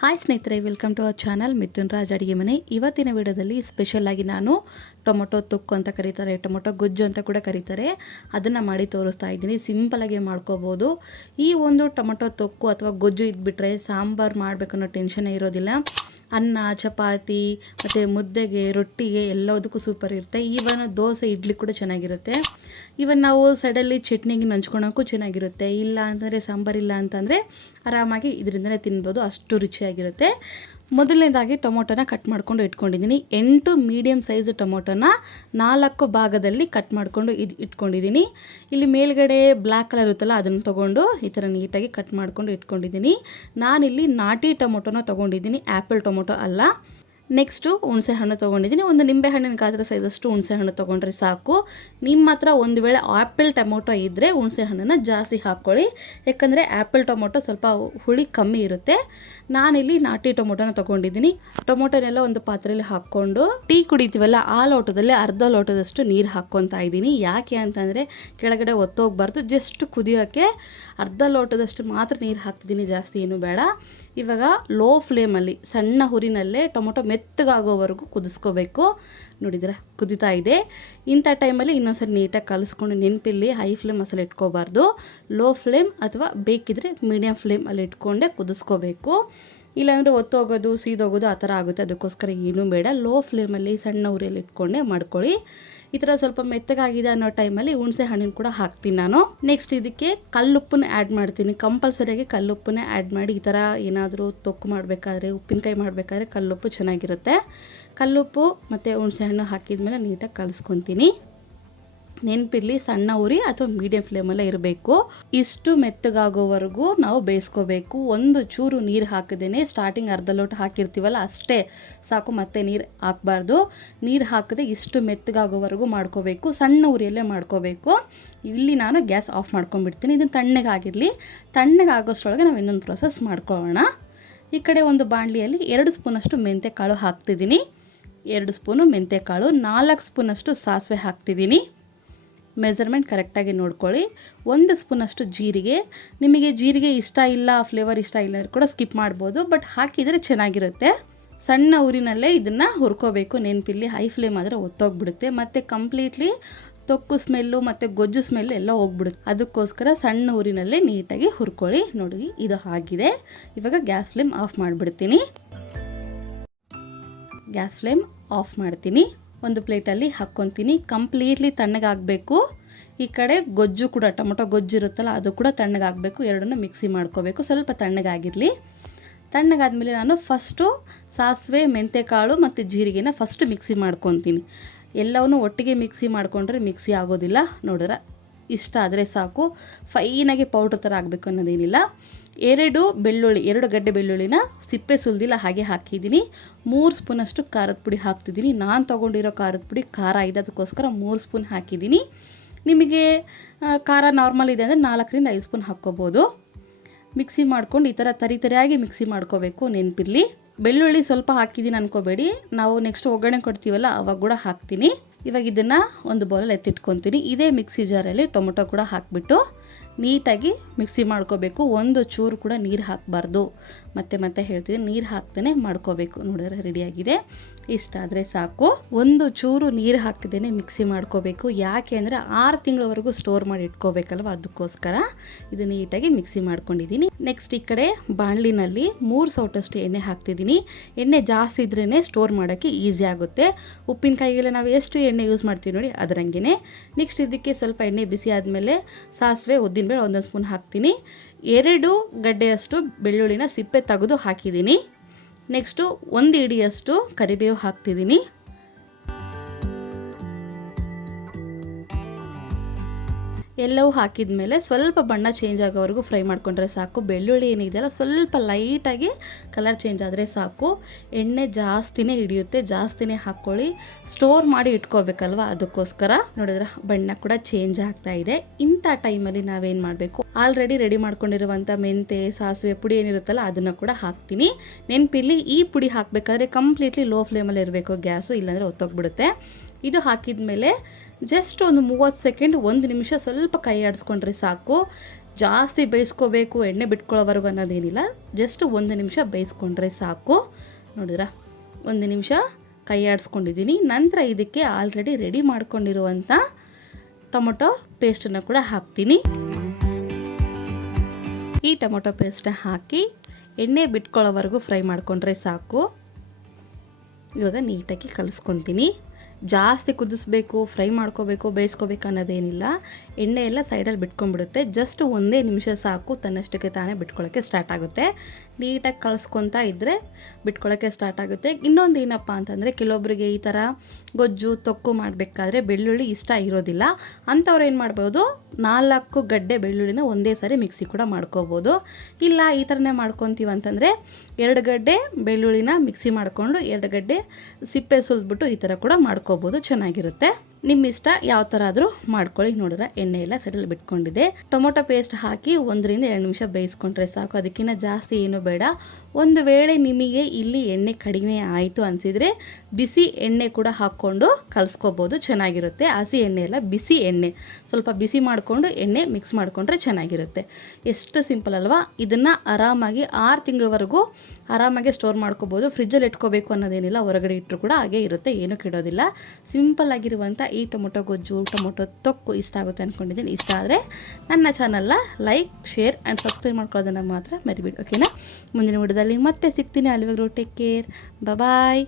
Hi ಸ್ನೇಹಿತರೆ, welcome to our channel Mithun Raj ಅಡುಗೆ ಮನೆ. ಇವತ್ತಿನ ವಿಡಿಯೋದಲ್ಲಿ ಸ್ಪೆಷಲ್ ಆಗಿ ನಾನು ಟೊಮೊಟೊ ತೊಕ್ಕು ಅಂತ ಕರೀತಾರೆ, ಟೊಮೊಟೊ ಗೊಜ್ಜು ಅಂತ ಕೂಡ ಕರೀತಾರೆ, ಅದನ್ನು ಮಾಡಿ ತೋರಿಸ್ತಾ ಇದ್ದೀನಿ. ಸಿಂಪಲಾಗಿ ಮಾಡ್ಕೋಬೋದು. ಈ ಒಂದು ಟೊಮೊಟೊ ತೊಕ್ಕು ಅಥವಾ ಗೊಜ್ಜು ಇದ್ಬಿಟ್ರೆ ಸಾಂಬಾರು ಮಾಡಬೇಕನ್ನೋ ಟೆನ್ಷನ್ನೇ ಇರೋದಿಲ್ಲ. ಅನ್ನ, ಚಪಾತಿ ಮತ್ತು ಮುದ್ದೆಗೆ, ರೊಟ್ಟಿಗೆ ಎಲ್ಲದಕ್ಕೂ ಸೂಪರ್ ಇರುತ್ತೆ. ಈವನ್ ದೋಸೆ, ಇಡ್ಲಿ ಕೂಡ ಚೆನ್ನಾಗಿರುತ್ತೆ. ಈವನ್ ನಾವು ಸೈಡಲ್ಲಿ ಚಟ್ನಿಗೆ ನಂಚ್ಕೊಳೋಕ್ಕೂ ಚೆನ್ನಾಗಿರುತ್ತೆ. ಇಲ್ಲ ಅಂತಂದರೆ ಸಾಂಬಾರಿಲ್ಲ ಅಂತಂದರೆ ಆರಾಮಾಗಿ ಇದರಿಂದಲೇ ತಿನ್ಬೋದು, ಅಷ್ಟು ರುಚಿಯಾಗಿರುತ್ತೆ. ಮೊದಲನೇದಾಗಿ ಟೊಮೊಟೊನ ಕಟ್ ಮಾಡ್ಕೊಂಡು ಇಟ್ಕೊಂಡಿದ್ದೀನಿ. 8 ಮೀಡಿಯಮ್ ಸೈಜ್ ಟೊಮೊಟೊನ 4 ಭಾಗದಲ್ಲಿ ಕಟ್ ಮಾಡ್ಕೊಂಡು ಇಟ್ಕೊಂಡಿದ್ದೀನಿ. ಇಲ್ಲಿ ಮೇಲ್ಗಡೆ ಬ್ಲ್ಯಾಕ್ ಕಲರ್ ಇರುತ್ತಲ್ಲ, ಅದನ್ನು ತೊಗೊಂಡು ಈ ಥರ ನೀಟಾಗಿ ಕಟ್ ಮಾಡ್ಕೊಂಡು ಇಟ್ಕೊಂಡಿದ್ದೀನಿ. ನಾನಿಲ್ಲಿ ನಾಟಿ ಟೊಮೊಟೊನ ತೊಗೊಂಡಿದ್ದೀನಿ, ಆ್ಯಪಲ್ ಟೊಮೊಟೊ ಅಲ್ಲ. ನೆಕ್ಸ್ಟು ಹುಣಸೆ ಹಣ್ಣು ತೊಗೊಂಡಿದ್ದೀನಿ. ಒಂದು ನಿಂಬೆ ಹಣ್ಣಿನ ಗಾತ್ರ ಸೈಜಷ್ಟು ಹುಣಸೆ ಹಣ್ಣು ತೊಗೊಂಡ್ರೆ ಸಾಕು. ನಿಮ್ಮ ಹತ್ರ ಒಂದು ವೇಳೆ ಆ್ಯಪಲ್ ಟೊಮೊಟೊ ಇದ್ದರೆ ಹುಣಸೆ ಹಣ್ಣನ್ನು ಜಾಸ್ತಿ ಹಾಕ್ಕೊಳ್ಳಿ, ಯಾಕಂದರೆ ಆ್ಯಪಲ್ ಟೊಮೊಟೊ ಸ್ವಲ್ಪ ಹುಳಿ ಕಮ್ಮಿ ಇರುತ್ತೆ. ನಾನಿಲ್ಲಿ ನಾಟಿ ಟೊಮೊಟೊನ ತೊಗೊಂಡಿದ್ದೀನಿ. ಟೊಮೊಟೊನೆಲ್ಲ ಒಂದು ಪಾತ್ರೆಯಲ್ಲಿ ಹಾಕ್ಕೊಂಡು ಟೀ ಕುಡಿತೀವಲ್ಲ ಆ ಲೋಟದಲ್ಲಿ ಅರ್ಧ ಲೋಟದಷ್ಟು ನೀರು ಹಾಕ್ಕೊತಾ ಇದ್ದೀನಿ. ಯಾಕೆ ಅಂತಂದರೆ ಕೆಳಗಡೆ ಒತ್ತೋಗ್ಬಾರ್ದು, ಜಸ್ಟ್ ಕುದಿಯೋಕ್ಕೆ ಅರ್ಧ ಲೋಟದಷ್ಟು ಮಾತ್ರ ನೀರು ಹಾಕ್ತಿದ್ದೀನಿ, ಜಾಸ್ತಿ ಏನೂ ಬೇಡ. ಇವಾಗ ಲೋ ಫ್ಲೇಮಲ್ಲಿ ಸಣ್ಣ ಹುರಿನಲ್ಲೇ ಟೊಮೊಟೊ ಮೆತ್ತಗಾಗೋವರೆಗೂ ಕುದಿಸ್ಕೋಬೇಕು. ನೋಡಿದರೆ ಕುದಿತಾ ಇದೆ. ಇಂಥ ಟೈಮಲ್ಲಿ ಇನ್ನೊಂದ್ಸರಿ ನೀಟಾಗಿ ಕಲಿಸ್ಕೊಂಡು, ನೆನಪಿಲ್ಲಿ ಹೈ ಫ್ಲೇಮ್ ಅಸಲು ಇಟ್ಕೋಬಾರ್ದು, ಲೋ ಫ್ಲೇಮ್ ಅಥವಾ ಬೇಕಿದ್ರೆ ಮೀಡಿಯಮ್ ಫ್ಲೇಮಲ್ಲಿ ಇಟ್ಕೊಂಡೆ ಕುದಿಸ್ಕೋಬೇಕು. ಇಲ್ಲಾಂದರೆ ಒತ್ತೋಗೋದು, ಸೀದೋಗೋದು ಆ ಥರ ಆಗುತ್ತೆ. ಅದಕ್ಕೋಸ್ಕರ ಏನೂ ಬೇಡ, ಲೋ ಫ್ಲೇಮಲ್ಲಿ ಸಣ್ಣ ಉರಿಯಲ್ಲಿ ಇಟ್ಕೊಂಡೆ ಮಾಡ್ಕೊಳ್ಳಿ. ಈ ಥರ ಸ್ವಲ್ಪ ಮೆತ್ತಗಾಗಿದೆ ಅನ್ನೋ ಟೈಮಲ್ಲಿ ಹುಣಸೆ ಹಣ್ಣಿನ ಕೂಡ ಹಾಕ್ತೀನಿ ನಾನು. ನೆಕ್ಸ್ಟ್ ಇದಕ್ಕೆ ಕಲ್ಲುಪ್ಪನ್ನ ಆ್ಯಡ್ ಮಾಡ್ತೀನಿ. ಕಂಪಲ್ಸರಿಯಾಗಿ ಕಲ್ಲುಪ್ಪನ್ನ ಆ್ಯಡ್ ಮಾಡಿ. ಈ ಥರ ಏನಾದರೂ ತೊಕ್ಕು ಮಾಡಬೇಕಾದ್ರೆ, ಉಪ್ಪಿನಕಾಯಿ ಮಾಡಬೇಕಾದ್ರೆ ಕಲ್ಲುಪ್ಪು ಚೆನ್ನಾಗಿರುತ್ತೆ. ಕಲ್ಲುಪ್ಪು ಮತ್ತು ಹುಣಸೆ ಹಣ್ಣು ಹಾಕಿದ್ಮೇಲೆ ನೀಟಾಗಿ ಕಲಿಸ್ಕೊತೀನಿ. ನೆನಪಿರಲಿ, ಸಣ್ಣ ಉರಿ ಅಥವಾ ಮೀಡಿಯಂ ಫ್ಲೇಮಲ್ಲೇ ಇರಬೇಕು. ಇಷ್ಟು ಮೆತ್ತಗಾಗೋವರೆಗೂ ನಾವು ಬೇಯಿಸ್ಕೋಬೇಕು. ಒಂದು ಚೂರು ನೀರು ಹಾಕಿದೇನೆ, ಸ್ಟಾರ್ಟಿಂಗ್ ಅರ್ಧ ಲೋಟ ಹಾಕಿರ್ತೀವಲ್ಲ ಅಷ್ಟೇ ಸಾಕು, ಮತ್ತೆ ನೀರು ಹಾಕಬಾರ್ದು. ನೀರು ಹಾಕದೆ ಇಷ್ಟು ಮೆತ್ತಗಾಗೋವರೆಗೂ ಮಾಡ್ಕೋಬೇಕು, ಸಣ್ಣ ಉರಿಯಲ್ಲೇ ಮಾಡ್ಕೋಬೇಕು. ಇಲ್ಲಿ ನಾನು ಗ್ಯಾಸ್ ಆಫ್ ಮಾಡ್ಕೊಂಡ್ಬಿಡ್ತೀನಿ. ಇದನ್ನು ತಣ್ಣಗಾಗಿರಲಿ. ತಣ್ಣಗಾಗೋಷ್ಟರೊಳಗೆ ನಾವು ಇನ್ನೊಂದು ಪ್ರೊಸೆಸ್ ಮಾಡ್ಕೊಳ್ಳೋಣ. ಈ ಕಡೆ ಒಂದು ಬಾಣಲಿಯಲ್ಲಿ 2 ಸ್ಪೂನಷ್ಟು ಮೆಂತ್ಯಕಾಳು ಹಾಕ್ತಿದ್ದೀನಿ. 2 ಸ್ಪೂನು ಮೆಂತ್ಯಕಾಳು, 4 ಸ್ಪೂನಷ್ಟು ಸಾಸಿವೆ ಹಾಕ್ತಿದ್ದೀನಿ. ಮೆಜರ್ಮೆಂಟ್ ಕರೆಕ್ಟಾಗಿ ನೋಡ್ಕೊಳ್ಳಿ. 1 ಸ್ಪೂನಷ್ಟು ಜೀರಿಗೆ. ನಿಮಗೆ ಜೀರಿಗೆ ಇಷ್ಟ ಇಲ್ಲ, ಫ್ಲೇವರ್ ಇಷ್ಟ ಇಲ್ಲ ಕೂಡ ಸ್ಕಿಪ್ ಮಾಡ್ಬೋದು, ಬಟ್ ಹಾಕಿದರೆ ಚೆನ್ನಾಗಿರುತ್ತೆ. ಸಣ್ಣ ಊರಿನಲ್ಲೇ ಇದನ್ನು ಹುರ್ಕೋಬೇಕು. ನೆನಪಿಲ್ಲಿ ಹೈ ಫ್ಲೇಮ್ ಆದರೆ ಒತ್ತೋಗ್ಬಿಡುತ್ತೆ, ಮತ್ತು ಕಂಪ್ಲೀಟ್ಲಿ ತೊಕ್ಕು ಸ್ಮೆಲ್ಲು ಮತ್ತು ಗೊಜ್ಜು ಸ್ಮೆಲ್ಲು ಎಲ್ಲ ಹೋಗ್ಬಿಡುತ್ತೆ. ಅದಕ್ಕೋಸ್ಕರ ಸಣ್ಣ ಊರಿನಲ್ಲೇ ನೀಟಾಗಿ ಹುರ್ಕೊಳ್ಳಿ. ನೋಡಿ, ಇದು ಆಗಿದೆ. ಇವಾಗ ಗ್ಯಾಸ್ ಫ್ಲೇಮ್ ಆಫ್ ಮಾಡಿಬಿಡ್ತೀನಿ. ಗ್ಯಾಸ್ ಫ್ಲೇಮ್ ಆಫ್ ಮಾಡ್ತೀನಿ. ಒಂದು ಪ್ಲೇಟಲ್ಲಿ ಹಾಕ್ಕೊತೀನಿ. ಕಂಪ್ಲೀಟ್ಲಿ ತಣ್ಣಗಾಗಬೇಕು. ಈ ಕಡೆ ಗೊಜ್ಜು ಕೂಡ, ಟೊಮೊಟೊ ಗೊಜ್ಜು ಇರುತ್ತಲ್ಲ ಅದು ಕೂಡ ತಣ್ಣಗಾಗಬೇಕು. ಎರಡನ್ನೂ ಮಿಕ್ಸಿ ಮಾಡ್ಕೋಬೇಕು. ಸ್ವಲ್ಪ ತಣ್ಣಗಾಗಿರಲಿ. ತಣ್ಣಗಾದ್ಮೇಲೆ ನಾನು ಫಸ್ಟು ಸಾಸಿವೆ, ಮೆಂತ್ಯಕಾಳು ಮತ್ತು ಜೀರಿಗೆನ ಫಸ್ಟ್ ಮಿಕ್ಸಿ ಮಾಡ್ಕೊತೀನಿ. ಎಲ್ಲವನ್ನೂ ಒಟ್ಟಿಗೆ ಮಿಕ್ಸಿ ಮಾಡಿಕೊಂಡ್ರೆ ಮಿಕ್ಸಿ ಆಗೋದಿಲ್ಲ. ನೋಡಿದ್ರೆ ಇಷ್ಟ ಆದರೆ ಸಾಕು, ಫೈನಾಗಿ ಪೌಡ್ರ್ ಥರ ಆಗಬೇಕು ಅನ್ನೋದೇನಿಲ್ಲ. 2 ಗಡ್ಡೆ ಬೆಳ್ಳುಳ್ಳಿನ ಸಿಪ್ಪೆ ಸುಲಿದಿಲ್ಲ ಹಾಗೆ ಹಾಕಿದ್ದೀನಿ. 3 ಸ್ಪೂನಷ್ಟು ಖಾರದ ಪುಡಿ ಹಾಕ್ತಿದ್ದೀನಿ. ನಾನು ತೊಗೊಂಡಿರೋ ಖಾರದ ಪುಡಿ ಖಾರ ಇದೆ, ಅದಕ್ಕೋಸ್ಕರ 3 ಸ್ಪೂನ್ ಹಾಕಿದ್ದೀನಿ. ನಿಮಗೆ ಖಾರ ನಾರ್ಮಲ್ ಇದೆ ಅಂದರೆ 4ರಿಂದ 5 ಸ್ಪೂನ್ ಹಾಕ್ಕೋಬೋದು. ಮಿಕ್ಸಿ ಮಾಡ್ಕೊಂಡು ಈ ಥರ ತರಿಯಾಗಿ ಮಿಕ್ಸಿ ಮಾಡ್ಕೋಬೇಕು. ನೆನಪಿರಲಿ, ಬೆಳ್ಳುಳ್ಳಿ ಸ್ವಲ್ಪ ಹಾಕಿದ್ದೀನಿ ಅನ್ಕೋಬೇಡಿ, ನಾವು ನೆಕ್ಸ್ಟ್ ಒಗ್ಗರಣೆ ಕೊಡ್ತೀವಲ್ಲ ಅವಾಗ ಕೂಡ ಹಾಕ್ತೀನಿ. ಇವಾಗ ಇದನ್ನು ಒಂದು ಬೌಲಲ್ಲಿ ಎತ್ತಿಟ್ಕೊತೀನಿ. ಇದೇ ಮಿಕ್ಸಿ ಜಾರಲ್ಲಿ ಟೊಮೊಟೊ ಕೂಡ ಹಾಕಿಬಿಟ್ಟು ನೀಟಾಗಿ ಮಿಕ್ಸಿ ಮಾಡ್ಕೋಬೇಕು. ಒಂದು ಚೂರು ಕೂಡ ನೀರು ಹಾಕಬಾರ್ದು. ಮತ್ತೆ ಹೇಳ್ತೀನಿ, ನೀರು ಹಾಕ್ತೇನೆ ಮಾಡ್ಕೋಬೇಕು. ನೋಡಿದ್ರೆ ರೆಡಿಯಾಗಿದೆ. ಇಷ್ಟ ಆದರೆ ಸಾಕು. ಒಂದು ಚೂರು ನೀರು ಹಾಕಿದೇನೆ ಮಿಕ್ಸಿ ಮಾಡ್ಕೋಬೇಕು. ಯಾಕೆ ಅಂದರೆ 6 ತಿಂಗಳವರೆಗೂ ಸ್ಟೋರ್ ಮಾಡಿ ಇಟ್ಕೋಬೇಕಲ್ವ, ಅದಕ್ಕೋಸ್ಕರ ಇದು ನೀಟಾಗಿ ಮಿಕ್ಸಿ ಮಾಡ್ಕೊಂಡಿದ್ದೀನಿ. ನೆಕ್ಸ್ಟ್ ಈ ಕಡೆ ಬಾಣಲಿನಲ್ಲಿ 3 ಸೌಟಷ್ಟು ಎಣ್ಣೆ ಹಾಕ್ತಿದ್ದೀನಿ. ಎಣ್ಣೆ ಜಾಸ್ತಿ ಇದ್ರೇ ಸ್ಟೋರ್ ಮಾಡೋಕ್ಕೆ ಈಸಿ ಆಗುತ್ತೆ. ಉಪ್ಪಿನಕಾಯಿಗೆಲ್ಲ ನಾವು ಎಷ್ಟು ಎಣ್ಣೆ ಯೂಸ್ ಮಾಡ್ತೀವಿ ನೋಡಿ, ಅದರಂಗೆ. ನೆಕ್ಸ್ಟ್ ಇದಕ್ಕೆ ಸ್ವಲ್ಪ ಎಣ್ಣೆ ಬಿಸಿ ಆದಮೇಲೆ ಸಾಸಿವೆ, ಉದ್ದಿನಬೇಳೆ 1 ಸ್ಪೂನ್ ಹಾಕ್ತೀನಿ. 2 ಗಡ್ಡೆಯಷ್ಟು ಬೆಳ್ಳುಳ್ಳಿನ ಸಿಪ್ಪೆ ತೆಗೆದು ಹಾಕಿದ್ದೀನಿ. ನೆಕ್ಸ್ಟು 1 ಹಿಡಿಯಷ್ಟು ಕರಿಬೇವು ಹಾಕ್ತಿದ್ದೀನಿ. ಎಲ್ಲವೂ ಹಾಕಿದ ಮೇಲೆ ಸ್ವಲ್ಪ ಬಣ್ಣ ಚೇಂಜ್ ಆಗೋವರೆಗೂ ಫ್ರೈ ಮಾಡ್ಕೊಂಡ್ರೆ ಸಾಕು. ಬೆಳ್ಳುಳ್ಳಿ ಏನಿದೆಯಲ್ಲ ಸ್ವಲ್ಪ ಲೈಟಾಗಿ ಕಲರ್ ಚೇಂಜ್ ಆದರೆ ಸಾಕು. ಎಣ್ಣೆ ಜಾಸ್ತಿನೇ ಹಿಡಿಯುತ್ತೆ, ಜಾಸ್ತಿನೇ ಹಾಕ್ಕೊಳ್ಳಿ. ಸ್ಟೋರ್ ಮಾಡಿ ಇಟ್ಕೋಬೇಕಲ್ವ, ಅದಕ್ಕೋಸ್ಕರ. ನೋಡಿದ್ರೆ ಬಣ್ಣ ಕೂಡ ಚೇಂಜ್ ಆಗ್ತಾ ಇದೆ. ಇಂಥ ಟೈಮಲ್ಲಿ ನಾವೇನು ಮಾಡಬೇಕು, ಆಲ್ರೆಡಿ ರೆಡಿ ಮಾಡ್ಕೊಂಡಿರುವಂಥ ಮೆಂತೆ, ಸಾಸಿವೆ ಪುಡಿ ಏನಿರುತ್ತಲ್ಲ ಅದನ್ನು ಕೂಡ ಹಾಕ್ತೀನಿ. ನೆನಪಿರಲಿ, ಈ ಪುಡಿ ಹಾಕಬೇಕಾದ್ರೆ ಕಂಪ್ಲೀಟ್ಲಿ ಲೋ ಫ್ಲೇಮಲ್ಲಿ ಇರಬೇಕು ಗ್ಯಾಸು, ಇಲ್ಲಾಂದರೆ ಒತ್ತೋಗ್ಬಿಡುತ್ತೆ. ಇದು ಹಾಕಿದ ಮೇಲೆ ಜಸ್ಟ್ ಒಂದು 30 ಸೆಕೆಂಡ್, 1 ನಿಮಿಷ ಸ್ವಲ್ಪ ಕೈ ಆಡಿಸ್ಕೊಂಡ್ರೆ ಸಾಕು. ಜಾಸ್ತಿ ಬೇಯಿಸ್ಕೋಬೇಕು ಎಣ್ಣೆ ಬಿಟ್ಕೊಳ್ಳೋವರೆಗೂ ಅನ್ನೋದೇನಿಲ್ಲ, ಜಸ್ಟ್ 1 ನಿಮಿಷ ಬೇಯಿಸ್ಕೊಂಡ್ರೆ ಸಾಕು. ನೋಡಿದ್ರಾ, 1 ನಿಮಿಷ ಕೈ ಆಡಿಸ್ಕೊಂಡಿದ್ದೀನಿ. ನಂತರ ಇದಕ್ಕೆ ಆಲ್ರೆಡಿ ರೆಡಿ ಮಾಡ್ಕೊಂಡಿರುವಂಥ ಟೊಮೊಟೊ ಪೇಸ್ಟನ್ನು ಕೂಡ ಹಾಕ್ತೀನಿ. ಈ ಟೊಮೊಟೊ ಪೇಸ್ಟನ್ನ ಹಾಕಿ ಎಣ್ಣೆ ಬಿಟ್ಕೊಳ್ಳೋವರೆಗೂ ಫ್ರೈ ಮಾಡಿಕೊಂಡ್ರೆ ಸಾಕು. ಇವಾಗ ನೀಟಾಗಿ ಕಲಿಸ್ಕೊತೀನಿ. ಜಾಸ್ತಿ ಕುದಿಸ್ಬೇಕು, ಫ್ರೈ ಮಾಡ್ಕೋಬೇಕು, ಬೇಯಿಸ್ಕೋಬೇಕು ಅನ್ನೋದೇನಿಲ್ಲ. ಎಣ್ಣೆ ಎಲ್ಲ ಸೈಡಲ್ಲಿ ಬಿಟ್ಕೊಂಡ್ಬಿಡುತ್ತೆ. ಜಸ್ಟ್ 1 ನಿಮಿಷ ಸಾಕು, ತನ್ನಷ್ಟಕ್ಕೆ ತಾನೇ ಬಿಟ್ಕೊಳ್ಳೋಕ್ಕೆ ಸ್ಟಾರ್ಟ್ ಆಗುತ್ತೆ. ನೀಟಾಗಿ ಕಲಿಸ್ಕೊತಾ ಇದ್ದರೆ ಬಿಟ್ಕೊಳ್ಳೋಕ್ಕೆ ಸ್ಟಾರ್ಟ್ ಆಗುತ್ತೆ. ಇನ್ನೊಂದು ಏನಪ್ಪ ಅಂತಂದರೆ, ಕೆಲವೊಬ್ಬರಿಗೆ ಈ ಥರ ಗೊಜ್ಜು ತೊಕ್ಕು ಮಾಡಬೇಕಾದ್ರೆ ಬೆಳ್ಳುಳ್ಳಿ ಇಷ್ಟ ಇರೋದಿಲ್ಲ. ಅಂಥವ್ರು ಏನು ಮಾಡ್ಬೋದು, 4 ಗಡ್ಡೆ ಬೆಳ್ಳುಳ್ಳಿನ ಒಂದೇ ಸಾರಿ ಮಿಕ್ಸಿ ಕೂಡ ಮಾಡ್ಕೋಬೋದು. ಇಲ್ಲ ಈ ಥರನೇ ಮಾಡ್ಕೊತೀವಿ ಅಂತಂದರೆ 2 ಗಡ್ಡೆ ಬೆಳ್ಳುಳ್ಳಿನ ಮಿಕ್ಸಿ ಮಾಡಿಕೊಂಡು 2 ಗಡ್ಡೆ ಸಿಪ್ಪೆ ಸುಲಿದ್ಬಿಟ್ಟು ಈ ಥರ ಕೂಡ ಮಾಡ್ಕೋಬೋದು, ಚೆನ್ನಾಗಿರುತ್ತೆ. ನಿಮ್ಮ ಇಷ್ಟ ಯಾವ ಥರ ಆದರೂ ಮಾಡ್ಕೊಳ್ಳಿ. ನೋಡಿದ್ರೆ ಎಣ್ಣೆ ಎಲ್ಲ ಸೈಡಲ್ಲಿ ಬಿಟ್ಕೊಂಡಿದೆ. ಟೊಮೊಟೊ ಪೇಸ್ಟ್ ಹಾಕಿ 1 ರಿಂದ 2 ನಿಮಿಷ ಬೇಯಿಸ್ಕೊಂಡ್ರೆ ಸಾಕು, ಅದಕ್ಕಿಂತ ಜಾಸ್ತಿ ಏನೂ ಬೇಡ. ಒಂದು ವೇಳೆ ನಿಮಗೆ ಇಲ್ಲಿ ಎಣ್ಣೆ ಕಡಿಮೆ ಆಯಿತು ಅನಿಸಿದರೆ ಬಿಸಿ ಎಣ್ಣೆ ಕೂಡ ಹಾಕ್ಕೊಂಡು ಕಲಿಸ್ಕೋಬೋದು, ಚೆನ್ನಾಗಿರುತ್ತೆ. ಹಸಿ ಎಣ್ಣೆ ಎಲ್ಲ, ಬಿಸಿ ಎಣ್ಣೆ ಸ್ವಲ್ಪ ಬಿಸಿ ಮಾಡಿಕೊಂಡು ಎಣ್ಣೆ ಮಿಕ್ಸ್ ಮಾಡಿಕೊಂಡ್ರೆ ಚೆನ್ನಾಗಿರುತ್ತೆ. ಎಷ್ಟು ಸಿಂಪಲ್ ಅಲ್ವಾ? ಇದನ್ನು ಆರಾಮಾಗಿ 6 ತಿಂಗಳವರೆಗೂ ಆರಾಮಾಗಿ ಸ್ಟೋರ್ ಮಾಡ್ಕೋಬೋದು. ಫ್ರಿಜ್ಜಲ್ಲಿ ಇಟ್ಕೋಬೇಕು ಅನ್ನೋದೇನಿಲ್ಲ, ಹೊರಗಡೆ ಇಟ್ಟರು ಕೂಡ ಹಾಗೆ ಇರುತ್ತೆ, ಏನೂ ಕೆಡೋದಿಲ್ಲ. ಸಿಂಪಲ್ ಆಗಿರುವಂಥ ಈ ಟೊಮೊಟೊ ಗೊಜ್ಜು, ಟೊಮೊಟೊ ತೊಕ್ಕು ಇಷ್ಟ ಆಗುತ್ತೆ ಅಂದ್ಕೊಂಡಿದ್ದೀನಿ. ಇಷ್ಟ ಆದರೆ ನನ್ನ ಚಾನಲ್ನ ಲೈಕ್, ಶೇರ್ ಆ್ಯಂಡ್ ಸಬ್ಸ್ಕ್ರೈಬ್ ಮಾಡ್ಕೊಳ್ಳೋದನ್ನು ಮಾತ್ರ ಮರಿಬೇಡಿ, ಓಕೆನಾ? ಮುಂದಿನ ವಿಡಿಯೋದಲ್ಲಿ ಮತ್ತೆ ಸಿಗ್ತೀನಿ. ಅಲ್ಲಿವರೆಗೂ ಟೇಕ್ ಕೇರ್, ಬಾಯ್.